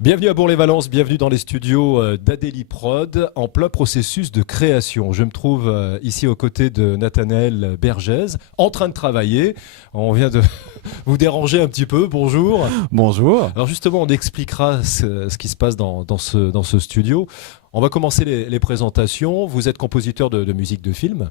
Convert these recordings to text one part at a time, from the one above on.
Bienvenue à Bourg-les-Valences, bienvenue dans les studios d'Adélie Prod, en plein processus de création. Je me trouve ici aux côtés de Nathanaël Bergès, en train de travailler. On vient de vous déranger un petit peu, bonjour. Bonjour. Alors justement, on expliquera ce qui se passe dans ce studio. On va commencer les présentations. Vous êtes compositeur de musique de film,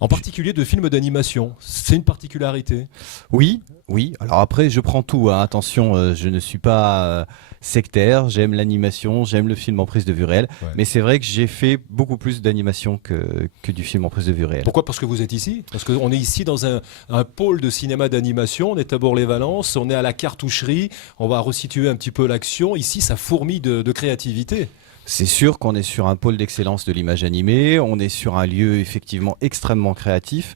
en particulier de films d'animation. C'est une particularité. Oui, oui. Alors après, je prends tout, hein. Attention, je ne suis pas sectaire. J'aime l'animation, j'aime le film en prise de vue réelle. Ouais. Mais c'est vrai que j'ai fait beaucoup plus d'animation que du film en prise de vue réelle. Pourquoi? Parce que vous êtes ici. Parce qu'on est ici dans un pôle de cinéma d'animation. On est à Bourg-les-Valences, on est à la cartoucherie. On va resituer un petit peu l'action. Ici, ça fourmille de créativité. C'est sûr qu'on est sur un pôle d'excellence de l'image animée. On est sur un lieu effectivement extrêmement créatif.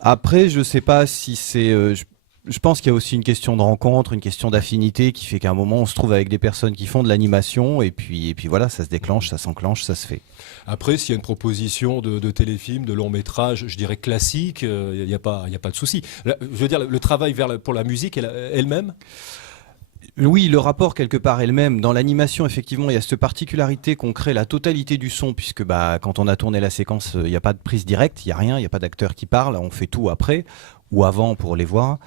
Après, je ne sais pas si c'est... je pense qu'il y a aussi une question de rencontre, une question d'affinité qui fait qu'à un moment, on se trouve avec des personnes qui font de l'animation et puis voilà, ça se déclenche, ça s'enclenche, ça se fait. Après, s'il y a une proposition de téléfilm, de long métrage, je dirais classique, il n'y a pas de souci. Je veux dire, le travail pour la musique elle-même. Oui, le rapport quelque part est le même. Dans l'animation, effectivement, il y a cette particularité qu'on crée la totalité du son, puisque quand on a tourné la séquence, il n'y a pas de prise directe, il n'y a rien, il n'y a pas d'acteur qui parle, on fait tout après ou avant pour les voir.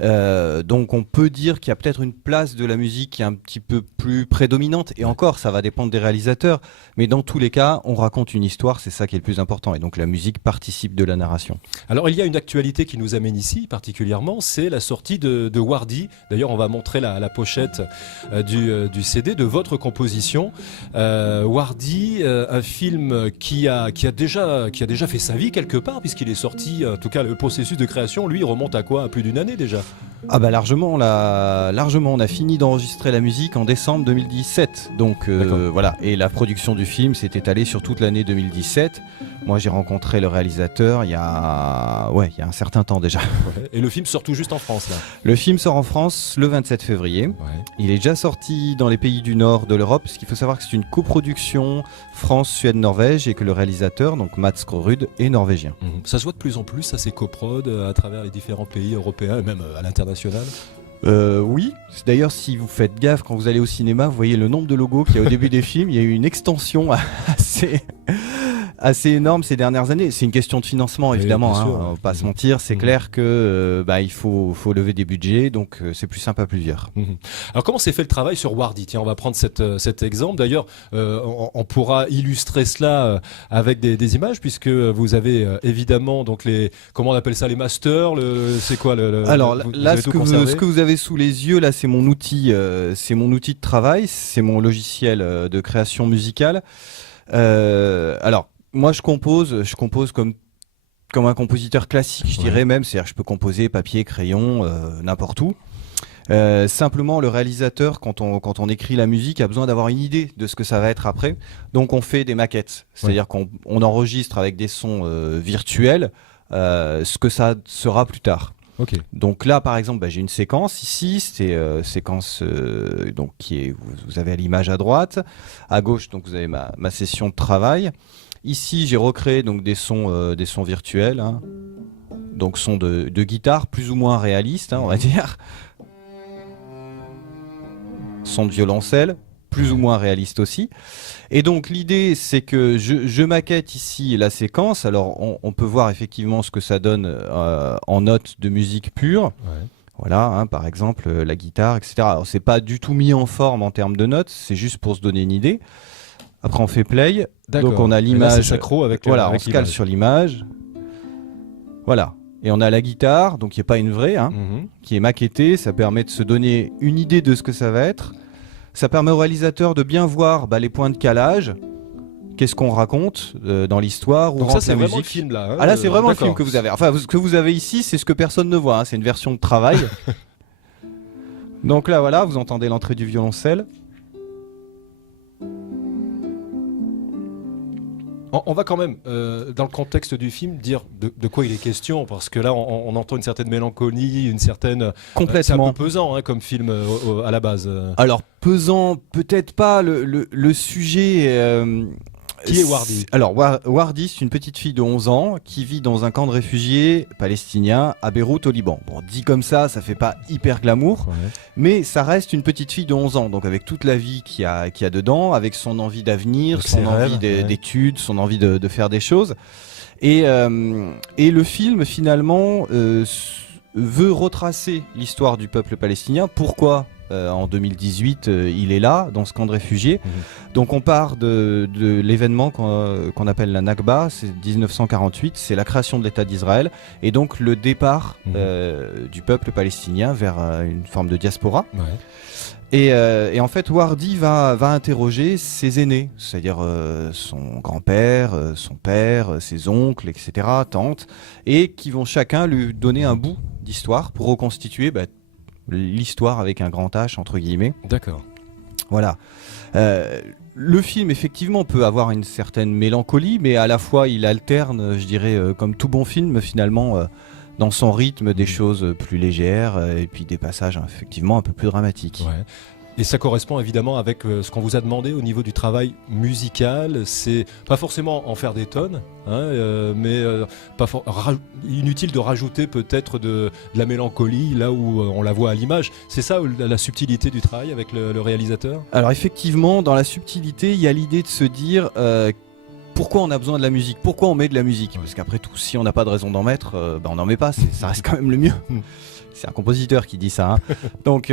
Donc on peut dire qu'il y a peut-être une place de la musique qui est un petit peu plus prédominante, et encore, ça va dépendre des réalisateurs, mais dans tous les cas, on raconte une histoire, c'est ça qui est le plus important, et donc la musique participe de la narration. Alors il y a une actualité qui nous amène ici particulièrement, c'est la sortie de Wardy. D'ailleurs on va montrer la pochette du CD de votre composition. Wardy, un film qui a déjà fait sa vie quelque part, puisqu'il est sorti, en tout cas le processus de création, lui, remonte à quoi? À plus d'une année déjà? Ah bah largement, on a fini d'enregistrer la musique en décembre 2017. Donc voilà, et la production du film s'est étalée sur toute l'année 2017. Moi j'ai rencontré le réalisateur il y a un certain temps déjà. Ouais. Et le film sort tout juste en France là? Le film sort en France le 27 février. Ouais. Il est déjà sorti dans les pays du nord de l'Europe, parce qu'il faut savoir que c'est une coproduction France, Suède, Norvège, et que le réalisateur, donc Mats Skrørud, est norvégien. Ça se voit de plus en plus, ça c'est coprod à travers les différents pays européens et même à l'international. Oui, d'ailleurs si vous faites gaffe quand vous allez au cinéma, vous voyez le nombre de logos qu'il y a au début des films. Il y a eu une extension assez énorme ces dernières années. C'est une question de financement évidemment, bien sûr, on va pas se mentir. C'est clair que il faut lever des budgets, donc c'est plus simple à plusieurs. Alors comment s'est fait le travail sur Wardy? Tiens, on va prendre cet exemple. D'ailleurs, on pourra illustrer cela avec des images, puisque vous avez évidemment donc comment on appelle ça, les masters. C'est quoi Alors vous là, avez ce tout conservé que vous avez sous les yeux là, c'est mon outil de travail, c'est mon logiciel de création musicale. Alors moi, je compose comme un compositeur classique, je dirais même. C'est-à-dire que je peux composer papier, crayon, n'importe où. Simplement, le réalisateur, quand on écrit la musique, a besoin d'avoir une idée de ce que ça va être après. Donc, on fait des maquettes. C'est-à-dire qu'on enregistre avec des sons virtuels ce que ça sera plus tard. Ok. Donc là, par exemple, j'ai une séquence ici, c'est séquence donc vous avez à l'image à droite, à gauche, donc vous avez ma session de travail. Ici, j'ai recréé donc des sons virtuels, hein. Donc sons de guitare plus ou moins réalistes, hein, on va dire. Sons de violoncelle plus ou moins réalistes aussi. Et donc l'idée, c'est que je maquette ici la séquence. Alors on peut voir effectivement ce que ça donne en notes de musique pure. Ouais. Voilà, hein, par exemple la guitare, etc. Alors c'est pas du tout mis en forme en termes de notes, c'est juste pour se donner une idée. Après on fait play, donc on a l'image. Synchro avec voilà, avec on se cale sur l'image. Voilà. Et on a la guitare, donc qui n'est pas une vraie, hein, qui est maquettée. Ça permet de se donner une idée de ce que ça va être. Ça permet au réalisateur de bien voir les points de calage. Qu'est-ce qu'on raconte dans l'histoire, où Donc ça, rentre c'est la vraiment musique. le film là. Hein, Ah là, c'est vraiment le film d'accord. que vous avez. Enfin, ce que vous avez ici, c'est ce que personne ne voit, hein. C'est une version de travail. Donc là, voilà, vous entendez l'entrée du violoncelle. On va quand même, dans le contexte du film, dire de quoi il est question, parce que là, on entend une certaine mélancolie, une certaine... Complètement. c'est un peu pesant hein, comme film à la base. Alors, pesant, peut-être pas. Le sujet Qui est Wardi? Alors, Wardi, c'est une petite fille de 11 ans qui vit dans un camp de réfugiés palestiniens à Beyrouth, au Liban. Bon, dit comme ça fait pas hyper glamour, mais ça reste une petite fille de 11 ans, donc avec toute la vie qu'il y a dedans, avec son envie d'avenir, Donc son envie d'études, son envie de faire des choses. Et le film, finalement, veut retracer l'histoire du peuple palestinien. Pourquoi en 2018 il est là, dans ce camp de réfugiés. Donc on part de l'événement qu'on appelle la Nakba, c'est 1948, c'est la création de l'État d'Israël, et donc le départ du peuple palestinien vers une forme de diaspora. Et en fait, Wardi va interroger ses aînés, c'est-à-dire son grand-père, son père, ses oncles, etc., tantes, et qui vont chacun lui donner un bout d'histoire pour reconstituer l'histoire avec un grand H, entre guillemets. D'accord. Voilà. Le film, effectivement, peut avoir une certaine mélancolie, mais à la fois, il alterne, je dirais, comme tout bon film, finalement, dans son rythme, des choses plus légères, et puis des passages, effectivement, un peu plus dramatiques. Ouais. Et ça correspond évidemment avec ce qu'on vous a demandé au niveau du travail musical. C'est pas forcément en faire des tonnes, mais inutile de rajouter peut-être de la mélancolie là où on la voit à l'image. C'est ça la subtilité du travail avec le réalisateur? Alors effectivement, dans la subtilité, il y a l'idée de se dire pourquoi on a besoin de la musique, pourquoi on met de la musique. Parce qu'après tout, si on n'a pas de raison d'en mettre, on n'en met pas, ça reste quand même le mieux. C'est un compositeur qui dit ça. Donc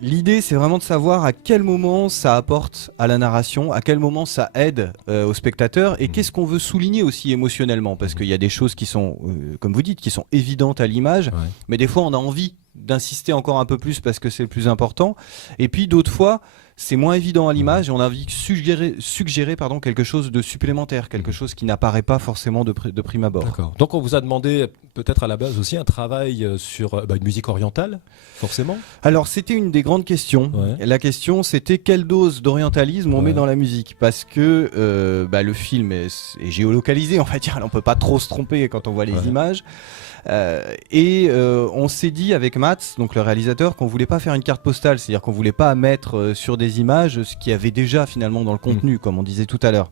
l'idée, c'est vraiment de savoir à quel moment ça apporte à la narration, à quel moment ça aide au spectateur, et qu'est-ce qu'on veut souligner aussi émotionnellement. Parce qu'il y a des choses qui sont, comme vous dites, qui sont évidentes à l'image, mais des fois on a envie d'insister encore un peu plus parce que c'est le plus important. Et puis d'autres fois, c'est moins évident à l'image et on a envie de suggérer quelque chose de supplémentaire, quelque chose qui n'apparaît pas forcément de prime abord. D'accord. Donc on vous a demandé peut-être à la base aussi un travail sur une musique orientale, forcément? Alors c'était une des grandes questions. La question, c'était quelle dose d'orientalisme on met dans la musique, parce que le film est géolocalisé, on va dire, on peut pas trop se tromper quand on voit les images. On s'est dit avec Mats, donc le réalisateur, qu'on voulait pas faire une carte postale, c'est-à-dire qu'on voulait pas mettre sur des images ce qu'il y avait déjà finalement dans le contenu, comme on disait tout à l'heure.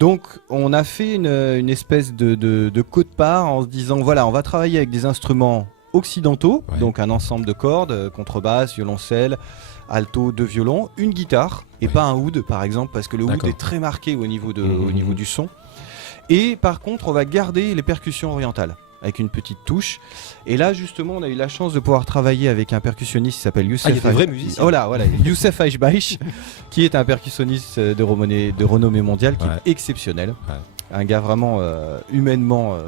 Donc on a fait une espèce de quote-part en se disant voilà, on va travailler avec des instruments occidentaux, donc un ensemble de cordes, contrebasse, violoncelle, alto, 2 violons, une guitare et pas un oud par exemple, parce que le oud est très marqué au niveau du son. Et par contre on va garder les percussions orientales avec une petite touche. Et là, justement, on a eu la chance de pouvoir travailler avec un percussionniste qui s'appelle Youssef. Il y a des vrais musiciens. Voilà, Youssef Aishbaich, qui est un percussionniste de renommée mondiale, qui est exceptionnel. Un gars vraiment humainement...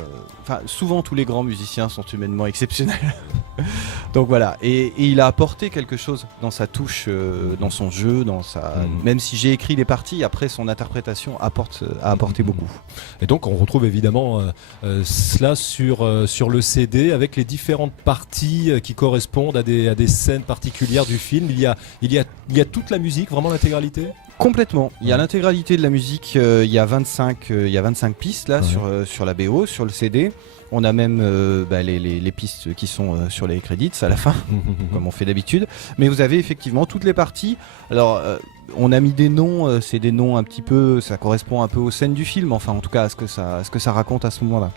souvent, tous les grands musiciens sont humainement exceptionnels. Donc voilà, et il a apporté quelque chose dans sa touche, dans son jeu, même si j'ai écrit les parties, après son interprétation a apporté beaucoup. Et donc on retrouve évidemment cela sur le CD avec les différentes parties qui correspondent à des scènes particulières du film. Il y a toute la musique, vraiment l'intégralité? Complètement. Il y a l'intégralité de la musique. Il y a 25 pistes là sur la BO, sur le CD. On a même les pistes qui sont sur les credits à la fin, comme on fait d'habitude. Mais vous avez effectivement toutes les parties. Alors, on a mis des noms. C'est des noms un petit peu. Ça correspond un peu aux scènes du film. Enfin, en tout cas, à ce que ça raconte à ce moment-là.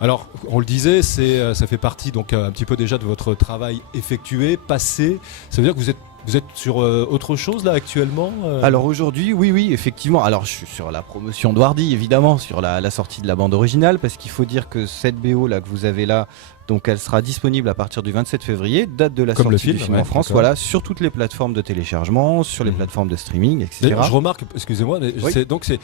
Alors, on le disait, ça fait partie donc un petit peu déjà de votre travail effectué, passé. Ça veut dire que vous êtes sur autre chose là actuellement Alors aujourd'hui, oui, effectivement. Alors je suis sur la promotion de Wardi, évidemment, sur la sortie de la bande originale, parce qu'il faut dire que cette BO là que vous avez là, donc elle sera disponible à partir du 27 février, date de la sortie du film en France, sur toutes les plateformes de téléchargement, sur les plateformes de streaming, etc. Je remarque, excusez-moi, mais c'est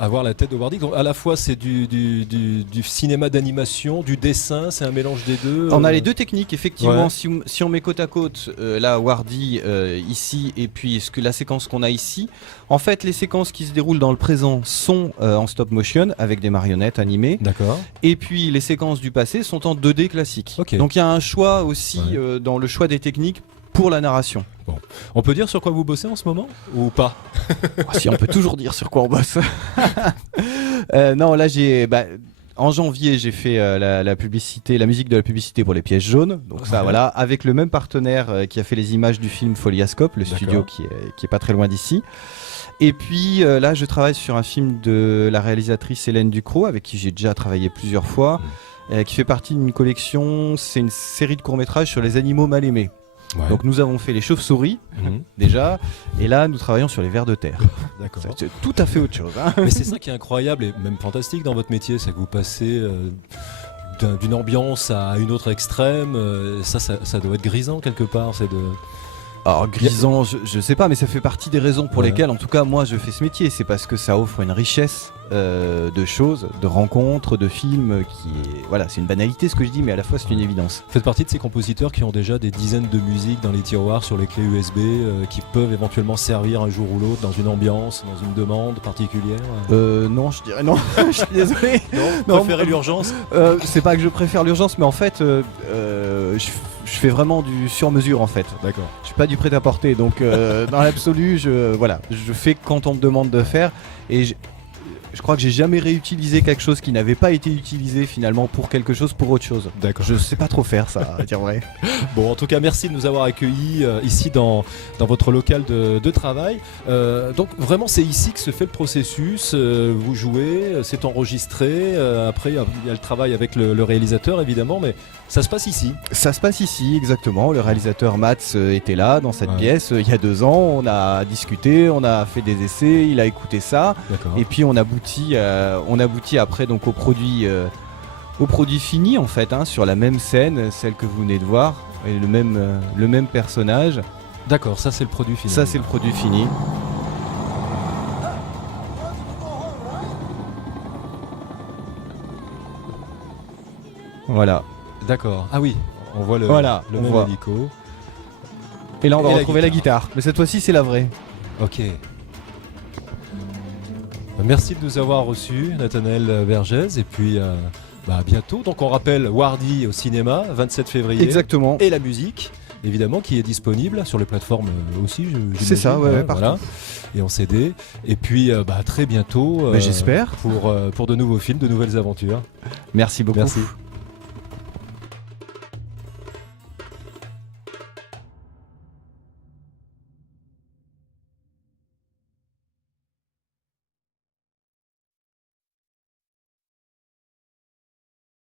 avoir la tête de Wardi, donc à la fois c'est du cinéma d'animation, du dessin, c'est un mélange des deux. On a les deux techniques, effectivement. Si on met côte à côte, là Wardi ici, et puis la séquence qu'on a ici, en fait les séquences qui se déroulent dans le présent sont en stop motion avec des marionnettes animées. D'accord. Et puis les séquences du passé sont en 2D classique. Donc il y a un choix aussi dans le choix des techniques pour la narration. Bon. On peut dire sur quoi vous bossez en ce moment ou pas? Si, on peut toujours dire sur quoi on bosse. Non, là en janvier, j'ai fait la musique de la publicité pour les pièces jaunes. Donc ça, avec le même partenaire qui a fait les images du film Foliascope, le studio qui est pas très loin d'ici. Et puis là, je travaille sur un film de la réalisatrice Hélène Ducrot, avec qui j'ai déjà travaillé plusieurs fois, qui fait partie d'une collection. C'est une série de courts-métrages sur les animaux mal aimés. Ouais. Donc nous avons fait les chauves-souris déjà, et là nous travaillons sur les vers de terre. D'accord. C'est tout à fait autre chose. Hein. Mais c'est ça qui est incroyable et même fantastique dans votre métier, c'est que vous passez d'une ambiance à une autre extrême. Ça doit être grisant quelque part. C'est de... Alors grisant, je sais pas, mais ça fait partie des raisons pour lesquelles, en tout cas, moi je fais ce métier. C'est parce que ça offre une richesse de choses, de rencontres, de films qui est... Voilà, c'est une banalité ce que je dis, mais à la fois c'est une évidence. Vous faites partie de ces compositeurs qui ont déjà des dizaines de musiques dans les tiroirs sur les clés USB qui peuvent éventuellement servir un jour ou l'autre dans une ambiance, dans une demande particulière. Non, je dirais non. Je suis désolé. Non, préférez l'urgence. C'est pas que je préfère l'urgence, mais en fait, je fais vraiment du sur-mesure en fait. D'accord. Je suis pas du prêt-à-porter, donc dans l'absolu, je fais quand on me demande de faire, et je crois que j'ai jamais réutilisé quelque chose qui n'avait pas été utilisé finalement pour quelque chose, pour autre chose. D'accord. Je sais pas trop faire ça, à dire vrai. Bon, en tout cas, merci de nous avoir accueillis ici dans votre local de travail. Donc vraiment, c'est ici que se fait le processus. Vous jouez, c'est enregistré. Après, il y a le travail avec le réalisateur, évidemment, mais ça se passe ici. Ça se passe ici, exactement. Le réalisateur Mats était là, dans cette pièce, il y a 2 ans. On a discuté, on a fait des essais, il a écouté ça. D'accord. Et puis on aboutit après donc au produit fini en fait, hein, sur la même scène, celle que vous venez de voir, et le même personnage. D'accord, ça c'est le produit fini. Ça c'est le produit fini. Voilà. D'accord. Ah oui, on voit le on même voit. hélico. Et là on va Et la retrouver la guitare. Mais cette fois-ci c'est la vraie. Ok. Merci de nous avoir reçus, Nathanaël Vergès, et puis à bientôt. Donc on rappelle Wardy au cinéma, 27 février. Exactement. Et la musique, évidemment, qui est disponible sur les plateformes aussi. C'est ça, ouais, partout. Voilà. Et en CD. Et puis à très bientôt. J'espère. Pour de nouveaux films, de nouvelles aventures. Merci beaucoup. Merci.